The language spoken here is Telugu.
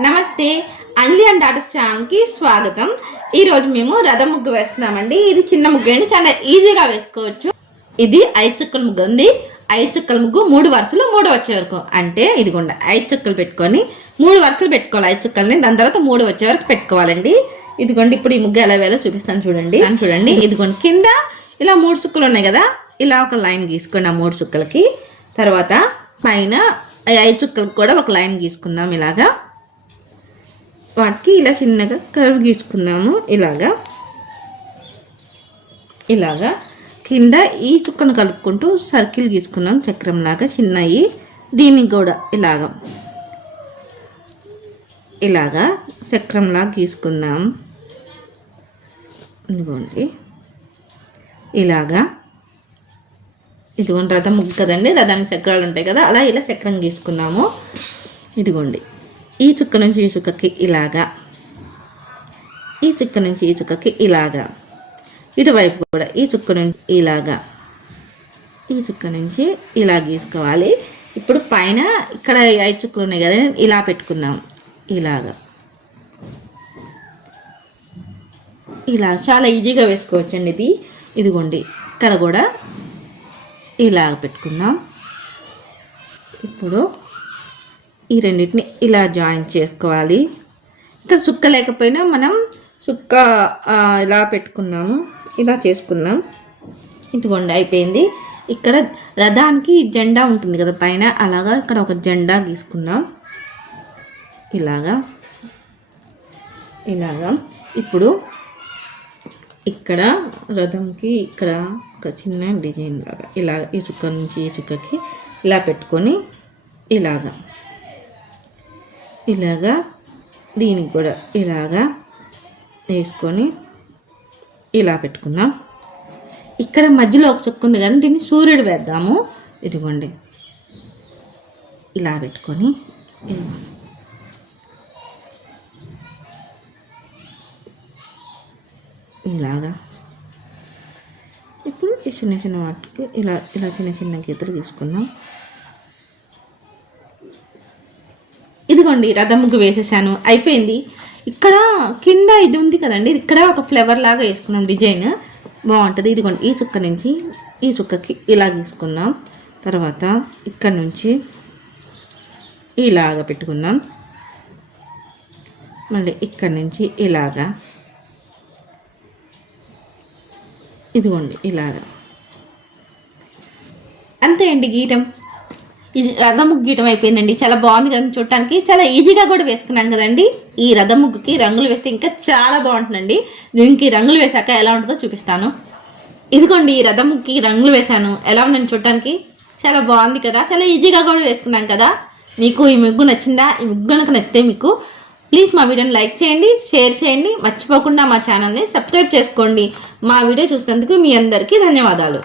నమస్తే, అంజలి అండ్ డాటర్స్ ఛానల్కి స్వాగతం. ఈరోజు మేము రథం ముగ్గు వేస్తున్నామండి. ఇది చిన్న ముగ్గు అండి, చాలా ఈజీగా వేసుకోవచ్చు. ఇది 5 చుక్కల ముగ్గు అండి. 5 చుక్కల ముగ్గు 3 వరుసలు 3 వచ్చే వరకు, అంటే ఇదిగోండి 5 చుక్కలు పెట్టుకొని 3 వరుసలు పెట్టుకోవాలి. 5 చుక్కల్ని దాని తర్వాత 3 వచ్చే వరకు పెట్టుకోవాలండి. ఇదిగోండి ఇప్పుడు ఈ ముగ్గు ఎలా వేయాలో చూపిస్తాను చూడండి. ఇదిగోండి కింద ఇలా 3 చుక్కలు ఉన్నాయి కదా, ఇలా ఒక లైన్ గీసుకోండి ఆ 3 చుక్కలకి. తర్వాత పైన 5 చుక్కలకు కూడా ఒక లైన్ గీసుకుందాం. ఇలాగా వాటికి ఇలా చిన్నగా కర్వ్ గీసుకుందాము. ఇలాగా కింద ఈ చుక్కను కలుపుకుంటూ సర్కిల్ గీసుకుందాం చక్రంలాగా చిన్నవి. దీనికి కూడా ఇలాగా చక్రంలాగా గీసుకుందాం. ఇదిగోండి ఇదిగోండి రథం ముగ్గు కదండి, రథానికి చక్రాలు ఉంటాయి కదా, అలా ఇలా చక్రం గీసుకున్నాము. ఇదిగోండి ఈ చుక్క నుంచి ఈ చుక్కకి ఇలాగా, ఈ చుక్క నుంచి ఈ చుక్కకి ఇలాగా, ఇటువైపు కూడా ఈ చుక్క నుంచి ఇలాగా, ఈ చుక్క నుంచి ఇలా గీసుకోవాలి. ఇప్పుడు పైన ఇక్కడ 5 చుక్కలు ఉన్నాయి కదా, ఇలా పెట్టుకుందాం. ఇలా చాలా ఈజీగా వేసుకోవచ్చండి ఇది. ఇదిగోండి ఇక్కడ కూడా ఇలా పెట్టుకుందాం. ఇప్పుడు ఈ రెండింటిని ఇలా జాయిన్ చేసుకోవాలి. ఇంకా చుక్క లేకపోయినా మనం చుక్క ఇలా పెట్టుకుందాము, ఇలా చేసుకుందాం. ఇదిగోండి అయిపోయింది. ఇక్కడ రథానికి జెండా ఉంటుంది కదా పైన, అలాగా ఇక్కడ ఒక జెండా గీసుకుందాం. ఇలాగా ఇప్పుడు ఇక్కడ రథంకి ఇక్కడ ఒక చిన్న డిజైన్ లాగా ఇలా ఈ చుక్క నుంచి ఈ చుక్కకి ఇలా పెట్టుకొని ఇలాగా దీనికి కూడా ఇలాగా వేసుకొని ఇలా పెట్టుకుందాం. ఇక్కడ మధ్యలో ఒక చుక్క ఉంది కానీ దీన్ని సూర్యుడు వేద్దాము. ఇదిగోండి ఇలా పెట్టుకొని ఇప్పుడు ఈ చిన్న చిన్న వాటికి ఇలా చిన్న చిన్న గీతలు తీసుకున్నాం. ఇదిగోండి రథం ముగ్గు వేసేసాను, అయిపోయింది. ఇక్కడ కింద ఇది ఉంది కదండి, ఇక్కడ ఒక ఫ్లవర్ లాగా వేసుకున్నాం, డిజైన్ బాగుంటుంది. ఇదిగోండి ఈ చుక్క నుంచి ఈ చుక్కకి ఇలా గీసుకుందాం. తర్వాత ఇక్కడ నుంచి ఇలాగా పెట్టుకుందాం. మళ్ళీ ఇక్కడ నుంచి ఇదిగోండి అంతే అండి గీయటం. ఇది రథం ముగ్గు గీయటం అయిపోయిందండి. చాలా బాగుంది కదండి చూడటానికి, చాలా ఈజీగా కూడా వేసుకున్నాం కదండి. ఈ రథం ముగ్గుకి రంగులు వేస్తే ఇంకా చాలా బాగుంటుందండి. దీనికి రంగులు వేసాక ఎలా ఉంటుందో చూపిస్తాను. ఇదిగోండి ఈ రథం ముగ్గుకి రంగులు వేసాను, ఎలా ఉందండి చూడటానికి, చాలా బాగుంది కదా, చాలా ఈజీగా కూడా వేసుకున్నాం కదా. మీకు ఈ ముగ్గు నచ్చిందా? ఈ ముగ్గు కనుక నచ్చితే మీకు ప్లీజ్ మా వీడియోని లైక్ చేయండి, షేర్ చేయండి, మర్చిపోకుండా మా ఛానల్ని సబ్స్క్రైబ్ చేసుకోండి. మా వీడియో చూసినందుకు మీ అందరికీ ధన్యవాదాలు.